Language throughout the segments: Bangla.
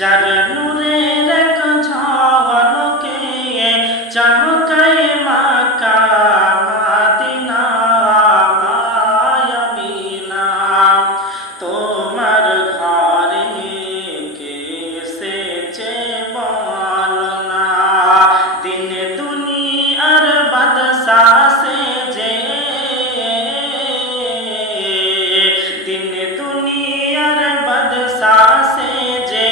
যার নূরের এক ঝলকে চমকায় মক্কা মদিনা মায়ামিনা তোমার ঘরে কে এসেছে বলো না দিন দুনিয়ার বাদশা সেজে দিন দুনিয়ার বাদশা সেজে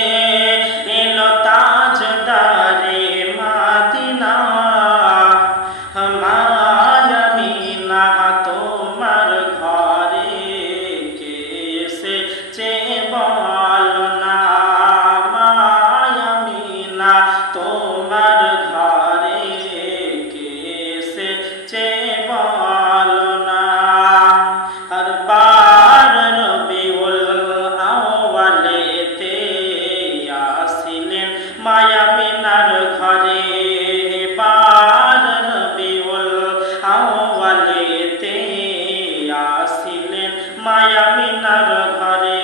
এলো তাজদারে মদিনা মায়ামিনা তোমার ঘরে কে এসেছে বলো না মায়ামিনা তোমার ঘরে কে এসেছে বলো না আর বার রবিউল আউয়ালেতে আসিলেন মায়ামিনার ঘরে বার রবিউল আউয়ালেতে আসিলেন মায়ামিনার ঘরে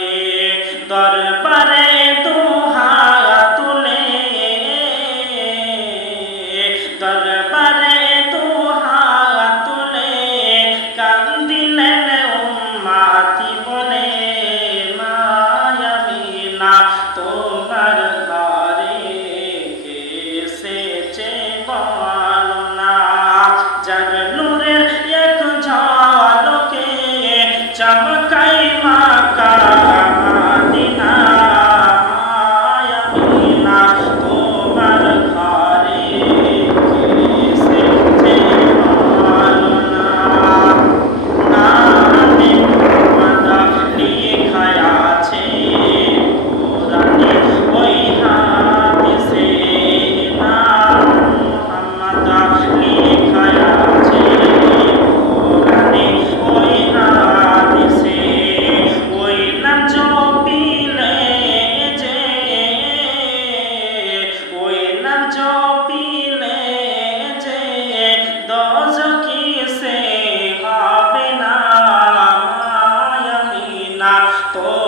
দরবারে দুহাত তুলে দরবারে দুহাত তুলে কান্দিলেন উম্মতি বলে মায়ামিনা তোমার ঘরে কে এসেছে বলো না যার নূরের এক ঝলকে চমকায় মক্কা মদিনা মায়ামিনা তোমার ঘরে কে এসেছে বলো না নামে মুহাম্মদ লেখা আছে কোরআনে ওই হাদিসে নাম মুহাম্মদ লেখা আছে কোরআনে ওই হাদিসে ওই নাম জপিলে যে ওই নাম জপিলে যে দোজখী সে হবে না মায়ামিনা তো